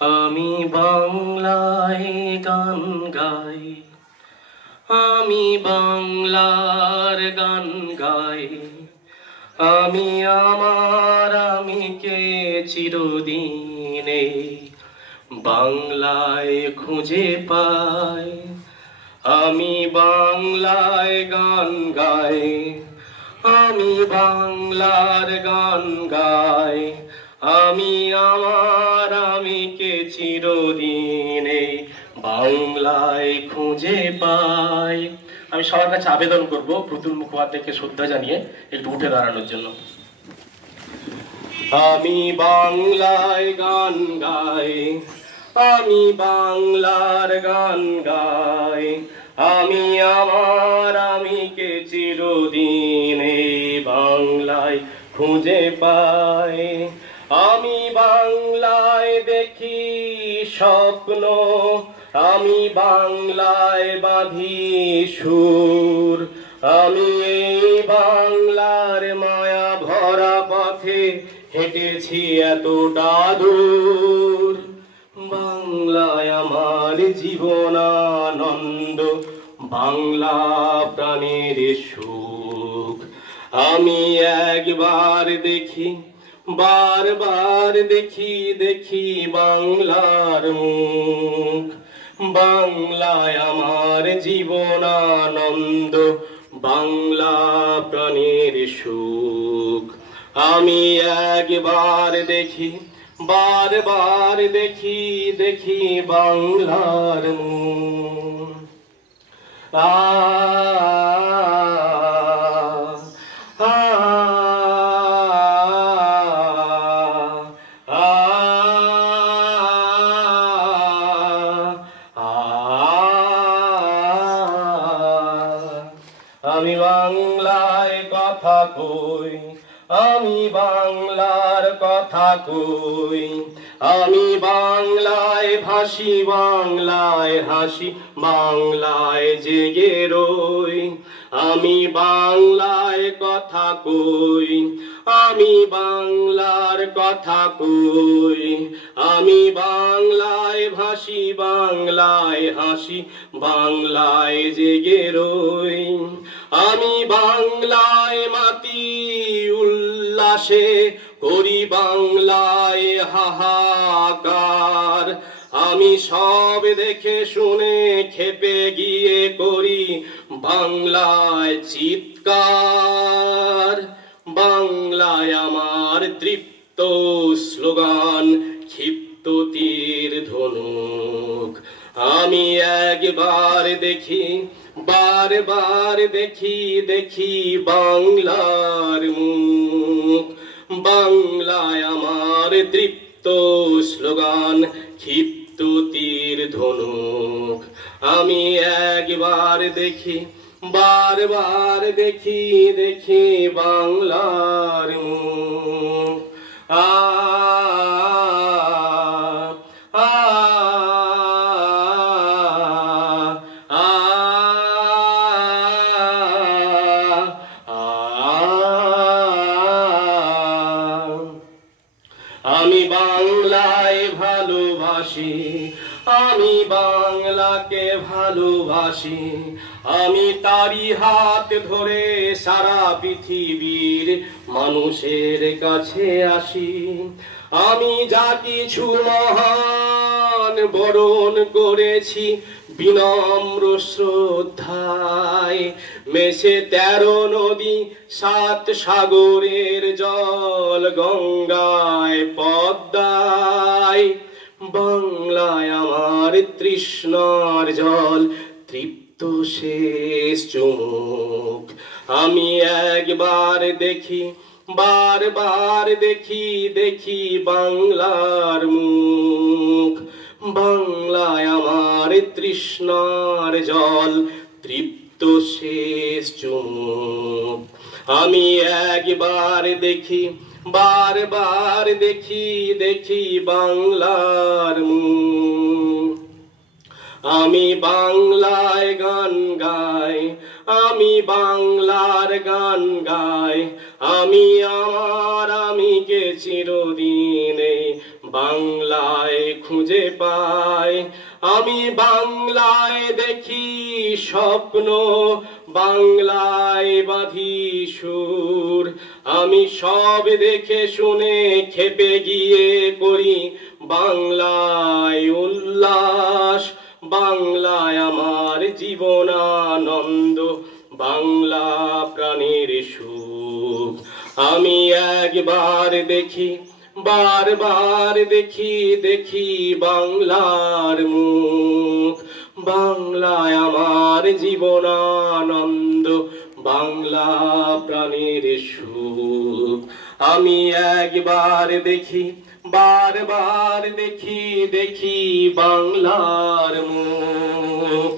আমি বাংলায় গান গাই, আমি বাংলার গান গাই। আমি আমার আমিকে চিরদিনে বাংলায় খুঁজে পাই। আমি বাংলায় গান গাই, আমি বাংলার গান গাই। আমি আমার আমিকে চিরদিনে বাংলায় খুঁজে পাই। আমি সবার কাছে আবেদন করব প্রতুল মুখোপাধ্যায়কে শ্রদ্ধা জানিয়ে একটু উঠে দাঁড়ানোর জন্য। আমি বাংলায় গান গাই, আমি বাংলার গান গাই। আমি আমার আমিকে চিরদিনে বাংলায় খুঁজে পাই। আমি বাংলায় দেখি স্বপ্ন, আমি বাংলায় বাঁধি সুর। আমি এই বাংলার মায়া ভরা পথে হেঁটেছি এতটা দূর। বাংলায় আমার জীবনানন্দ, বাংলা প্রাণের সুখ। আমি একবার দেখি, বারবার দেখি, দেখি বাংলার মুখ। বাংলায় আমার জীবনানন্দ, বাংলা প্রাণের সুখ। আমি একবার দেখি, বারবার দেখি, দেখি বাংলার মুখ। আমি বাংলায় কথা কই, আমি বাংলার কথা কই। আমি বাংলায় ভাসি, বাংলায় হাসি, বাংলায় জেগে রই। আমি বাংলায় কথা কই, আমি বাংলার কথা কই। আমি বাংলায় ভাসি, বাংলায় হাসি, বাংলায় জেগে রই। আমি বাংলায় মাতি উল্লাসে করি, বাংলায় হাহাকার। আমি সব দেখে শুনে খেপে গিয়ে করি বাংলায় চিৎকার। বাংলায় আমার তৃপ্ত স্লোগান, ক্ষিপ্ত তীর ধনুক। আমি একবার দেখি, বারবার দেখি, দেখি বাংলার মুখ। বাংলায় আমার তৃপ্ত স্লোগান, ক্ষিপ্ত তীর ধনুক। আমি একবার দেখি, বারবার দেখি, দেখি বাংলার মুখ। আমি বাংলায় ভালোবাসি, আমি বাংলাকে ভালোবাসি। আমি তারি হাত ধরে সারা পৃথিবীর মানুষের কাছে আসি। আমি যা কিছু মহান বরণ করেছি বিনম্র শ্রদ্ধায়। মেশে 13 নদী, 7 সাগরের জল, গঙ্গায় পদ্মায়। বাংলায় আমার তৃষ্ণার জল, তৃপ্ত শেষ চুমুক। আমি একবার দেখি, বারবার দেখি, দেখি বাংলার মুখ। বাংলায় আমার তৃষ্ণার জল, তৃপ্ত শেষ চুমুক। আমি একবার দেখি, বারবার দেখি, দেখি বাংলার মুখ। আমি বাংলায় গান গাই, আমি বাংলার গান গাই। আমি আমার আমিকে চিরদিনে বাংলায় খুঁজে পাই। আমি বাংলায় দেখি স্বপ্ন, বাংলায় বাঁধি সুর। আমি সব দেখে শুনে খেপে গিয়ে করি বাংলায় উল্লাস। বাংলায় আমার জীবনানন্দ, বাংলা প্রাণের সুখ। আমি একবার দেখি, বারবার দেখি, দেখি বাংলার মুখ। বাংলায় আমার জীবনানন্দ, বাংলা প্রাণের সুখ। আমি একবার দেখি, বারবার দেখি, দেখি বাংলার মুখ।